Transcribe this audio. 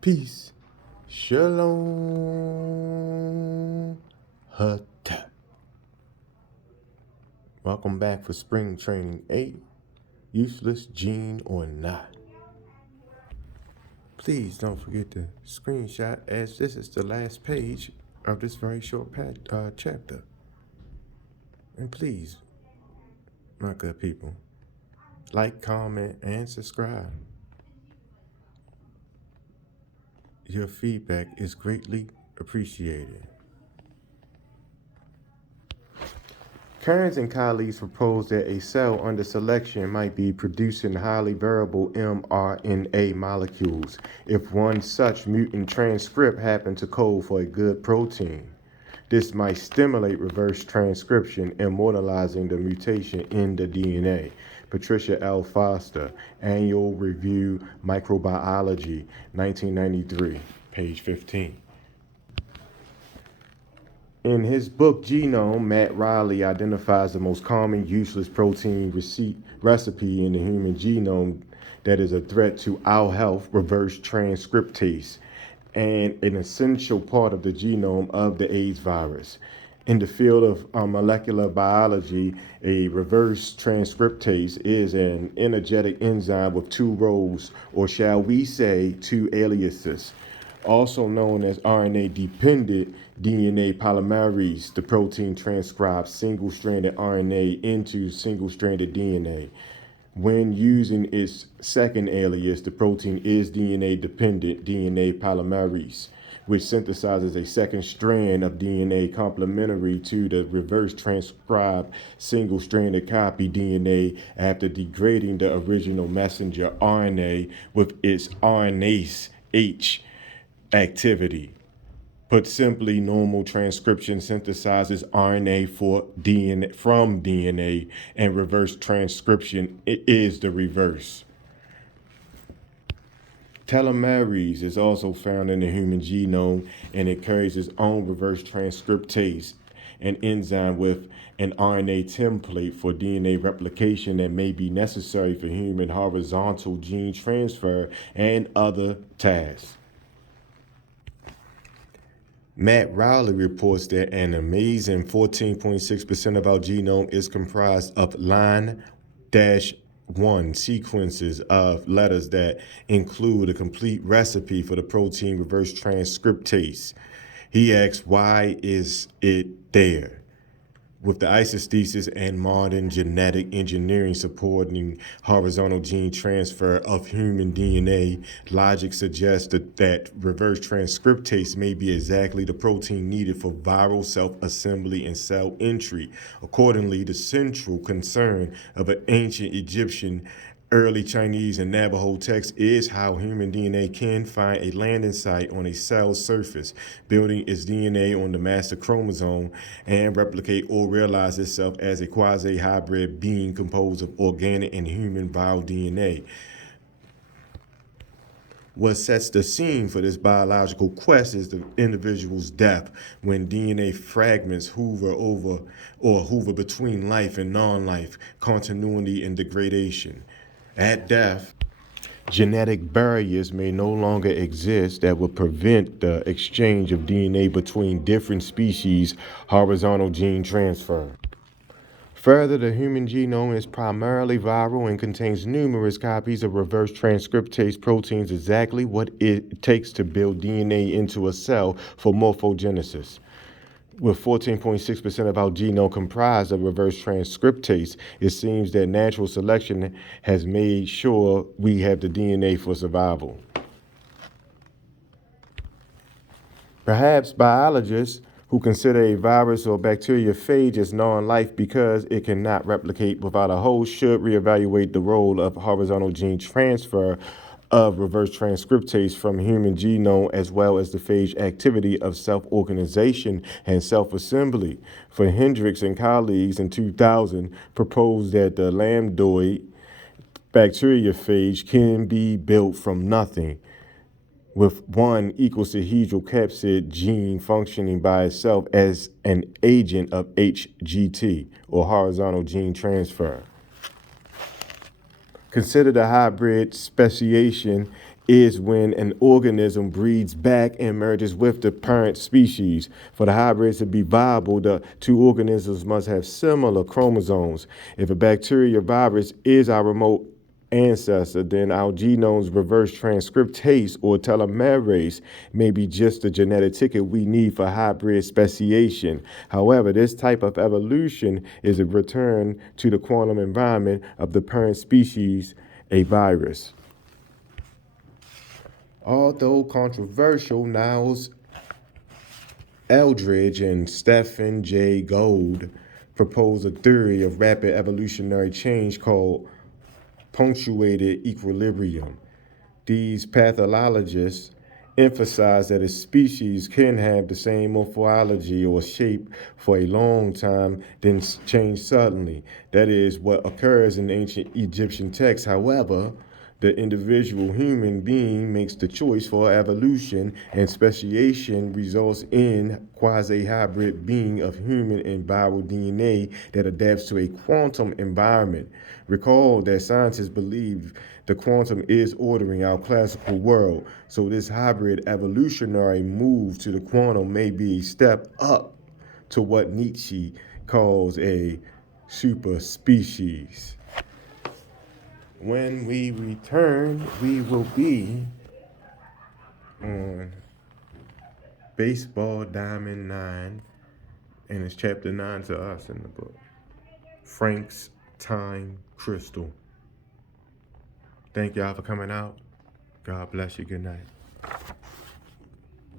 Peace. Shalom. Hatap. Welcome back for Spring Training 8. Useless gene or not. Please don't forget to screenshot, as this is the last page of this very short chapter. And please, my good people, like, comment, and subscribe. Your feedback is greatly appreciated. Kearns and colleagues proposed that a cell under selection might be producing highly variable mRNA molecules if one such mutant transcript happened to code for a good protein. This might stimulate reverse transcription, immortalizing the mutation in the DNA. Patricia L. Foster, Annual Review Microbiology, 1993, page 15. In his book Genome, Matt Riley identifies the most common useless protein recipe in the human genome that is a threat to our health: reverse transcriptase, and an essential part of the genome of the AIDS virus. In the field of molecular biology, a reverse transcriptase is an energetic enzyme with two roles, or shall we say, two aliases. Also known as RNA-dependent DNA polymerase, the protein transcribes single-stranded RNA into single-stranded DNA. When using its second alias, the protein is DNA-dependent DNA polymerase, which synthesizes a second strand of DNA complementary to the reverse transcribed single-stranded copy DNA after degrading the original messenger RNA with its RNase H activity. Put simply, normal transcription synthesizes RNA from DNA, and reverse transcription is the reverse. Telomerase is also found in the human genome, and it carries its own reverse transcriptase, an enzyme with an RNA template for DNA replication that may be necessary for human horizontal gene transfer and other tasks. Matt Riley reports that an amazing 14.6% of our genome is comprised of line-1 sequences of letters that include a complete recipe for the protein reverse transcriptase. He asks, why is it there? With the isostasis and modern genetic engineering supporting horizontal gene transfer of human DNA, logic suggests that reverse transcriptase may be exactly the protein needed for viral self-assembly and cell entry. Accordingly, the central concern of an ancient Egyptian, early Chinese, and Navajo text is how human DNA can find a landing site on a cell's surface, building its DNA on the master chromosome, and replicate or realize itself as a quasi-hybrid being composed of organic and human viral DNA. What sets the scene for this biological quest is the individual's death, when DNA fragments hover between life and non-life, continuity and degradation. At death, genetic barriers may no longer exist that would prevent the exchange of DNA between different species, horizontal gene transfer. Further, the human genome is primarily viral and contains numerous copies of reverse transcriptase proteins, exactly what it takes to build DNA into a cell for morphogenesis. With 14.6% of our genome comprised of reverse transcriptase, it seems that natural selection has made sure we have the DNA for survival. Perhaps biologists who consider a virus or bacteriophage as non-life because it cannot replicate without a host should reevaluate the role of horizontal gene transfer of reverse transcriptase from human genome, as well as the phage activity of self-organization and self-assembly. For Hendricks and colleagues in 2000 proposed that the lambdoid bacteriophage can be built from nothing, with one icosahedral capsid gene functioning by itself as an agent of HGT, or horizontal gene transfer. Consider the hybrid speciation is when an organism breeds back and merges with the parent species. For the hybrids to be viable, the two organisms must have similar chromosomes. If a bacteria virus is our remote ancestor, then our genome's reverse transcriptase or telomerase may be just the genetic ticket we need for hybrid speciation. However, this type of evolution is a return to the quantum environment of the parent species, a virus. Although controversial, Niles Eldredge and Stephen Jay Gould propose a theory of rapid evolutionary change called punctuated equilibrium. These pathologists emphasize that a species can have the same morphology or shape for a long time, then change suddenly. That is what occurs in ancient Egyptian texts. However, the individual human being makes the choice for evolution, and speciation results in quasi-hybrid being of human and viral DNA that adapts to a quantum environment. Recall that scientists believe the quantum is ordering our classical world, so this hybrid evolutionary move to the quantum may be a step up to what Nietzsche calls a super species. When we return, we will be on Baseball Diamond 9, and it's chapter 9 to us in the book. Frank's Time Crystal. Thank y'all for coming out. God bless you. Good night.